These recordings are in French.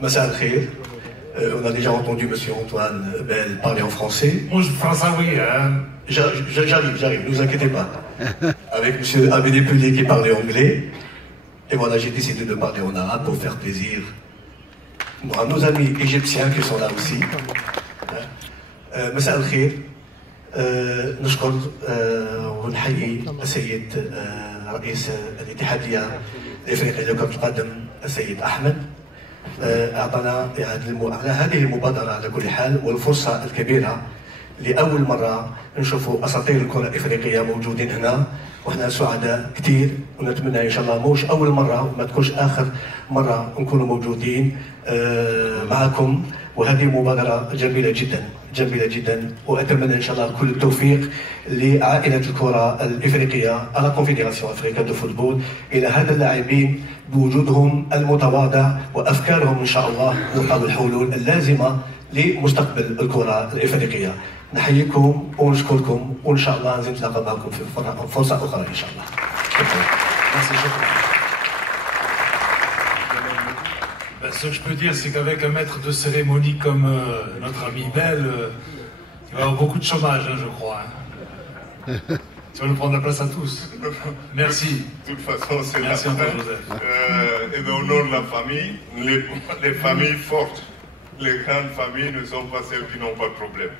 Massa al-Khair. On a déjà entendu M. Antoine Bell parler en français. Moi, je pense ça, oui. J'arrive, ne vous inquiétez pas. Avec M. Abédé Pelé qui parlait anglais. Et voilà, j'ai décidé de parler en arabe pour faire plaisir à nos amis égyptiens qui sont là aussi. مساء الخير. نشكر ونحيي السيد رئيس الاتحادية الإفريقية لكرة القدم السيد أحمد. أعطانا على هذه المبادرة على كل حال والفرصة الكبيرة لأول مرة نشوفوا أساطير الكرة الإفريقية موجودين هنا، وإحنا سعداء كثير ونتمنى إن شاء الله موش أول مرة وما تكونش آخر مرة نكونوا موجودين معكم. وهذه مبادرة جميلة جدا جميلة جدا، وأتمنى إن شاء الله كل التوفيق لعائلة الكرة الإفريقية على كونفدراسيون أفريقيا دو فوتبول، إلى هذا اللاعبين بوجودهم المتواضع وأفكارهم إن شاء الله نلقى الحلول اللازمة لمستقبل الكرة الإفريقية. نحييكم ونشكركم وإن شاء الله نتلاقى معكم في فرصة أخرى إن شاء الله. شكرا. Ce que je peux dire, c'est qu'avec un maître de cérémonie comme notre ami Bell, il va y avoir beaucoup de chômage, hein, je crois. Hein. Tu vas nous prendre la place à tous. Merci. De toute façon, c'est la fin. Joseph. Et bien, au nom de la famille, les familles fortes, les grandes familles ne sont pas celles qui n'ont pas de problème.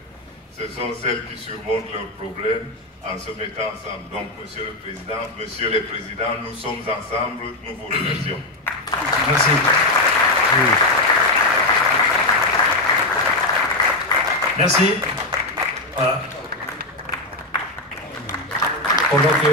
Ce sont celles qui surmontent leurs problèmes en se mettant ensemble. Donc, Monsieur le Président, Monsieur le Président, nous sommes ensemble, nous vous remercions. Merci. Merci. Voilà. Pendant que